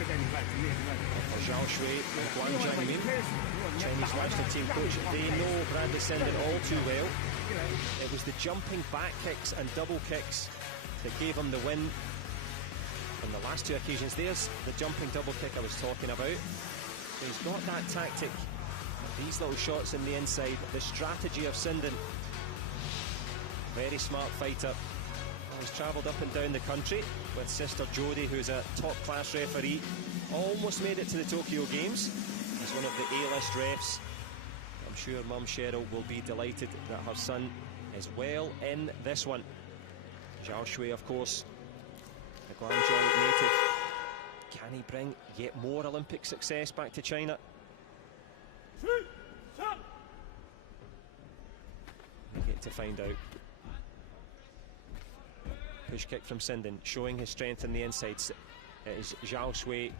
For Zhao Shui and Guan Jiangmin, Chinese national team coach, they know Bradley Sinden all too well. It was the jumping back kicks and double kicks that gave him the win on the last two occasions. There's the jumping double kick I was talking about. So he's got that tactic, these little shots in the inside, the strategy of Sinden. Very smart fighter. He's travelled up and down the country with sister Jodie, who's a top-class referee. Almost made it to the Tokyo Games. He's one of the A-list refs. I'm sure Mum Cheryl will be delighted that her son is well in this one. Zhao Shui, of course, a Guangzhou native. Can he bring yet more Olympic success back to China? We get to find out. Push kick from Sinden, showing his strength in the inside. It is Zhao Shui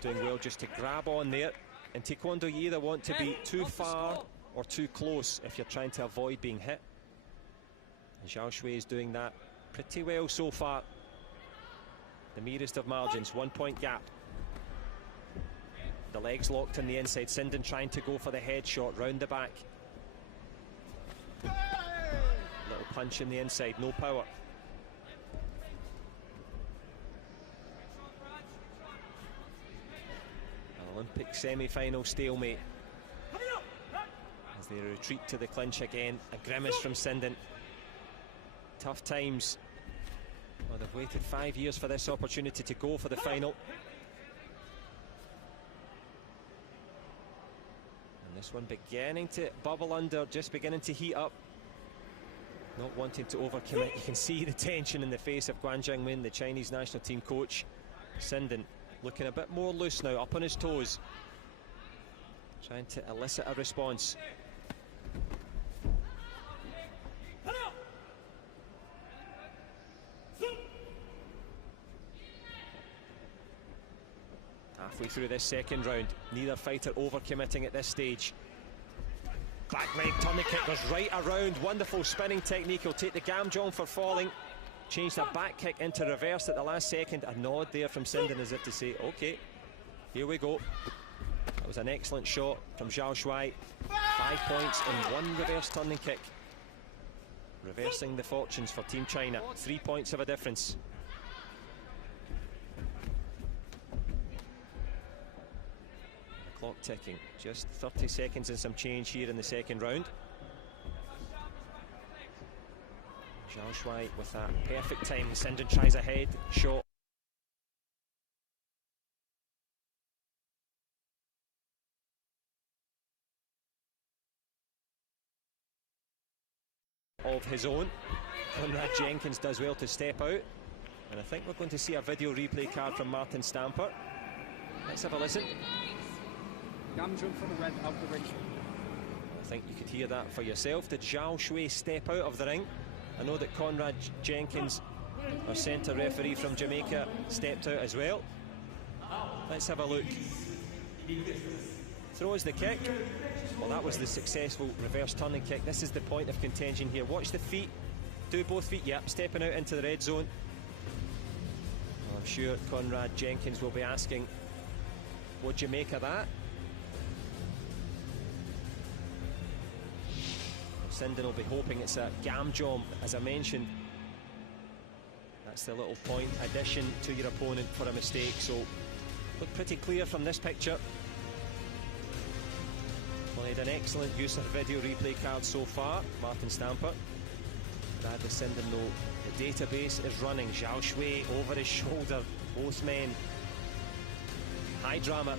doing well just to grab on there. In Taekwondo, you either want to be too far or too close if you're trying to avoid being hit. And Zhao Shui is doing that pretty well so far. The merest of margins, 1 point gap. The legs locked on the inside. Sinden trying to go for the headshot round the back. Little punch in the inside, no power. Olympic semi-final stalemate as they retreat to the clinch again. A grimace from Sinden. Tough times. Well, they've waited 5 years for this opportunity to go for the final. And this one beginning to bubble under, just beginning to heat up. Not wanting to overcommit. You can see the tension in the face of Guan Jiangmin, the Chinese national team coach. Sinden looking a bit more loose now, up on his toes, trying to elicit a response. Halfway through this second round, neither fighter overcommitting at this stage. Back leg tourniquet goes right around, wonderful spinning technique. He'll take the gamjong for falling. Changed that back kick into reverse at the last second. A nod there from Sinden as if to say, okay, here we go. That was an excellent shot from Zhao Shui. 5 points in one reverse turning kick. Reversing the fortunes for Team China. 3 points of a difference. The clock ticking. Just 30 seconds and some change here in the second round. Zhao Shui with that perfect time. Sinden tries a head shot. Of his own. Conrad Jenkins does well to step out. And I think we're going to see a video replay card from Martin Stamper. Let's have a listen. Gamjung for the red out the ring. I think you could hear that for yourself. Did Zhao Shui step out of the ring? I know that Conrad Jenkins, our centre referee from Jamaica, stepped out as well. Let's have a look. Throws the kick. Well, that was the successful reverse turning kick. This is the point of contention here. Watch the feet. Do both feet. Yep, stepping out into the red zone. Well, I'm sure Conrad Jenkins will be asking, what do you make of that? Sinden will be hoping it's a gamjom, as I mentioned. That's the little point addition to your opponent for a mistake. So, look pretty clear from this picture. Well, he had an excellent use of video replay cards so far, Martin Stamper. Bradley Sinden, though, the database is running. Zhao Shui over his shoulder, both men. High drama.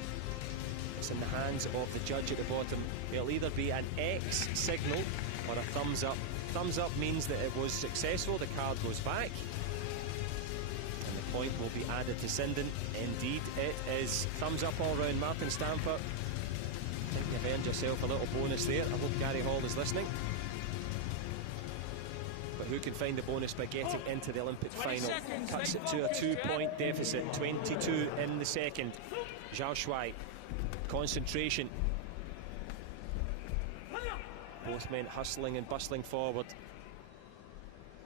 It's in the hands of the judge at the bottom. It'll either be an X signal or a thumbs up. Thumbs up means that it was successful, the card goes back, and the point will be added to Sinden. Indeed, it is thumbs up all round. Martin Stamper, I think you've earned yourself a little bonus there. I hope Gary Hall is listening. But who can find the bonus by getting into the Olympic final? Cuts it to a 2 point deficit, 22 in the second. Zhao Shui, concentration. Both men hustling and bustling forward.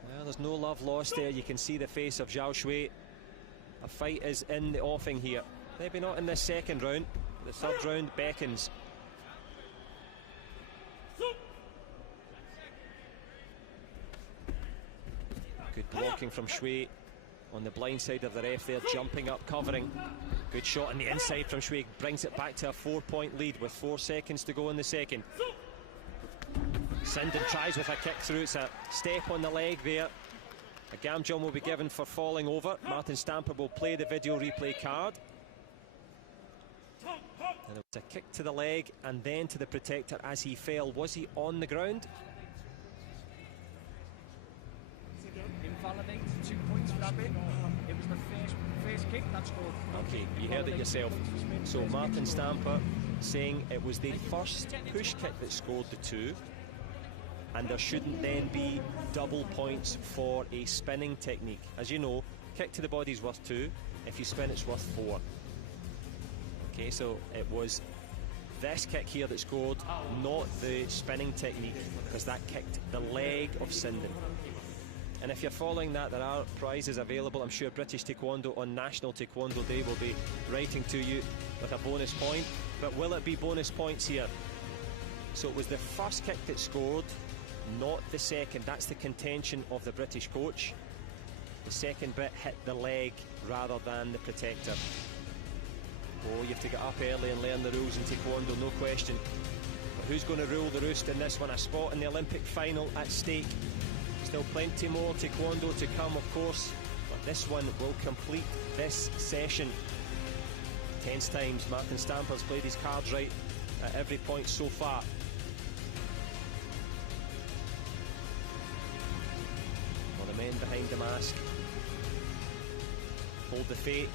Well, there's no love lost there. You can see the face of Zhao Shui. A fight is in the offing here. Maybe not in this second round. The third round beckons. Good blocking from Shui on the blind side of the ref there, jumping up, covering. Good shot on the inside from Shui, brings it back to a 4-point lead with 4 seconds to go in the second. Sinden tries with a kick through, it's a step on the leg there. A Gamjum will be given for falling over. Martin Stamper will play the video replay card. And it was a kick to the leg and then to the protector as he fell. Was he on the ground? Invalidates 2 points for that bit. It was the first kick that scored. Okay, you heard it yourself. So Martin Stamper saying it was the first push kick that scored the 2, and there shouldn't then be double points for a spinning technique. As you know, kick to the body is worth 2. If you spin, it's worth 4. Okay, so it was this kick here that scored, not the spinning technique, because that kicked the leg of Sinden. And if you're following that, there are prizes available. I'm sure British Taekwondo on National Taekwondo Day will be writing to you with a bonus point. But will it be bonus points here? So it was the first kick that scored, not the second. That's the contention of the British coach. The second bit hit the leg rather than the protector. Oh, you have to get up early and learn the rules in Taekwondo, no question. But who's going to rule the roost in this one? A spot in the Olympic final at stake. Still plenty more Taekwondo to come, of course, but this one will complete this session. Tense times. Martin Stamper's played his cards right at every point so far. Well, the men behind the mask hold the fate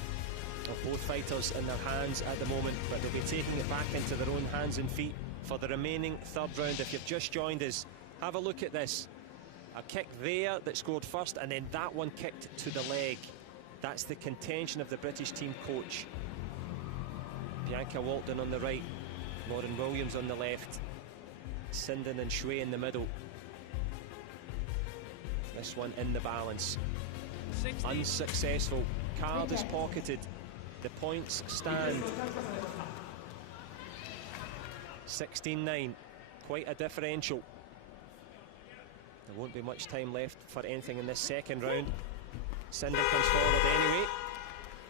of both fighters in their hands at the moment, but they'll be taking it back into their own hands and feet for the remaining third round. If you've just joined us, have a look at this. A kick there that scored first, and then that one kicked to the leg. That's the contention of the British team coach. Bianca Walton on the right, Lauren Williams on the left, Sinden and Shui in the middle. This one in the balance. 60. Unsuccessful. Card is pocketed. The points stand. 16-9. Quite a differential. There won't be much time left for anything in this second round. Sinden comes forward anyway.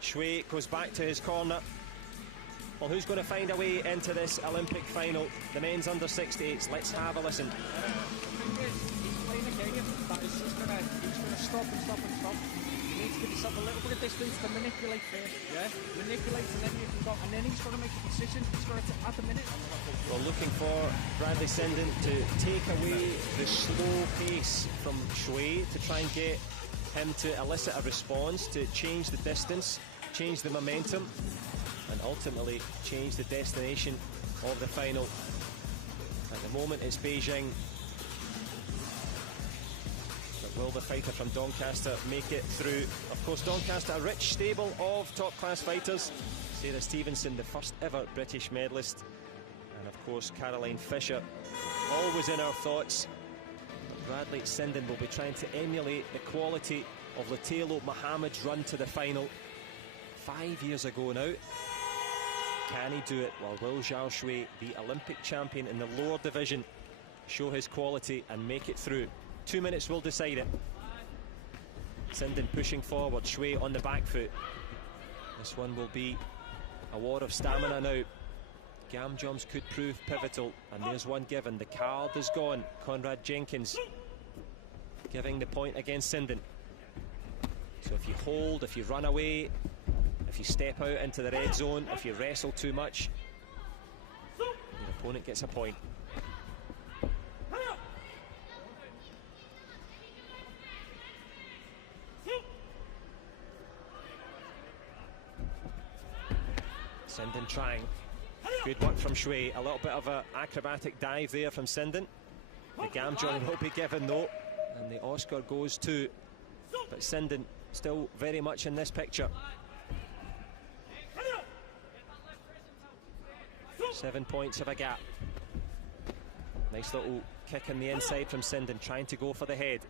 Shui goes back to his corner. Well, who's going to find a way into this Olympic final? The men's under 68s. Let's have a listen. He's playing a game that is just going to stop and stop and stop. He needs to give himself a little bit of distance to manipulate first. Yeah? Manipulate, and then you can go. And then he's got to make a decision. He's got to, at the minute. We're looking for Bradley Sinden to take away the slow pace from Shui, to try and get him to elicit a response, to change the distance, change the momentum, and ultimately change the destination of the final. At the moment it's Beijing. But will the fighter from Doncaster make it through? Of course, Doncaster, a rich stable of top-class fighters. Sarah Stevenson, the first ever British medalist. And of course, Caroline Fisher, always in our thoughts. But Bradley Sinden will be trying to emulate the quality of Latelo Mohammed's run to the final 5 years ago now. Can he do it? Well, will Zhao Shui, the Olympic champion in the lower division, show his quality and make it through? 2 minutes will decide it. Sinden pushing forward, Shui on the back foot. This one will be a war of stamina now. Gamjums could prove pivotal, and there's one given. The card is gone. Conrad Jenkins giving the point against Sinden. So if you hold, if you run away, if you step out into the red zone, if you wrestle too much, your opponent gets a point. Sinden trying. Good work from Shui. A little bit of an acrobatic dive there from Sinden. The Gamjong will be given though, and the Oscar goes to, but Sinden still very much in this picture. 7 points of a gap. Nice little kick on the inside from Sinden, trying to go for the head,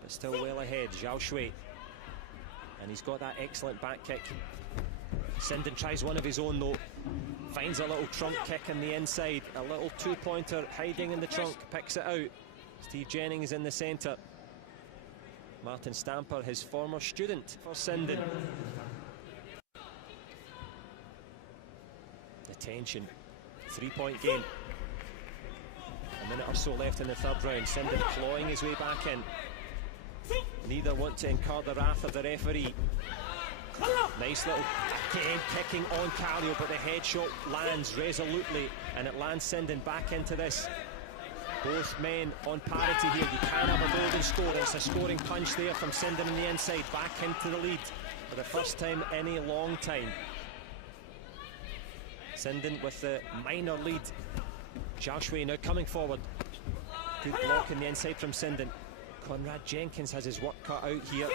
but still well ahead. Zhao Shui, and he's got that excellent back kick. Sinden tries one of his own though. Finds a little trunk kick in the inside. A little two-pointer hiding in the trunk. Picks it out. Steve Jennings in the centre. Martin Stamper, his former student for Sinden. The tension. 3-point game. A minute or so left in the third round. Sinden clawing his way back in. Neither want to incur the wrath of the referee. Nice little, again, kicking on Kallio, but the head shot lands resolutely, and it lands Sinden back into this. Both men on parity here. You can have a golden score. It's a scoring punch there from Sinden on the inside, back into the lead for the first time in a long time. Sinden with the minor lead. Zhao Shui now coming forward. Good block in the inside from Sinden. Conrad Jenkins has his work cut out here.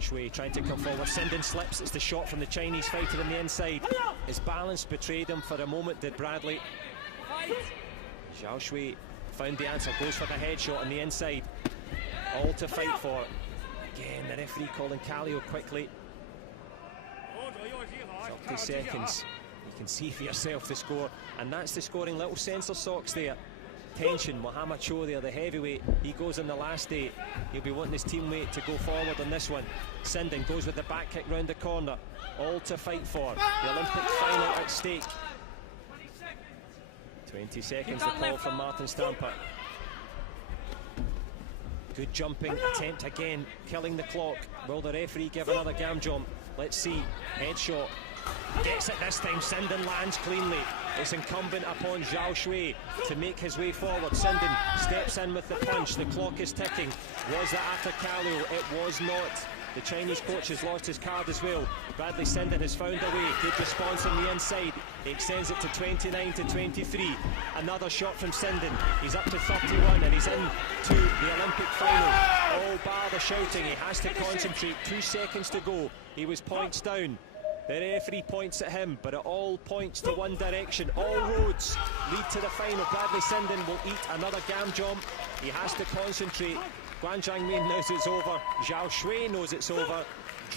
Shui trying to come forward. Sinden slips. It's the shot from the Chinese fighter in the inside. His balance betrayed him for a moment, did Bradley. Zhao Shui found the answer. Goes for the headshot on the inside. All to fight for. Again, the referee calling Kallio quickly. 30 seconds. You can see for yourself the score. And that's the scoring. Little sensor socks there. Tension. Mohamed Cho there, the heavyweight. He goes on the last day. He'll be wanting his teammate to go forward on this one. Sinden goes with the back kick round the corner. All to fight for. The Olympic final at stake. 20 seconds the call from Martin Stamper. Good jumping attempt again, killing the clock. Will the referee give another gam jump? Let's see. Headshot. Gets it this time. Sinden lands cleanly. It's incumbent upon Zhao Shui to make his way forward. Sinden steps in with the punch. The clock is ticking. Was that after Kallio? It was not. The Chinese coach has lost his card as well. Bradley Sinden has found a way. Good response on the inside. He extends it to 29 to 23. Another shot from Sinden. He's up to 31 and he's into the Olympic final. All bar the shouting. He has to concentrate. 2 seconds to go. He was points down. The referee points at him, but it all points to one direction. All roads lead to the final. Bradley Sinden will eat another gam jump. He has to concentrate. Guan Jiangmin knows it's over. Zhao Shui knows it's over.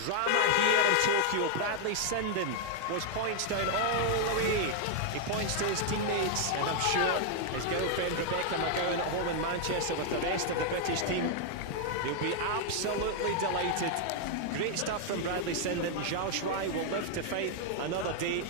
Drama here in Tokyo. Bradley Sinden was points down all the way. He points to his teammates, and I'm sure his girlfriend Rebecca McGowan at home in Manchester with the rest of the British team. They'll be absolutely delighted. Great stuff from Bradley Sinden. Zhao Shui will live to fight another day.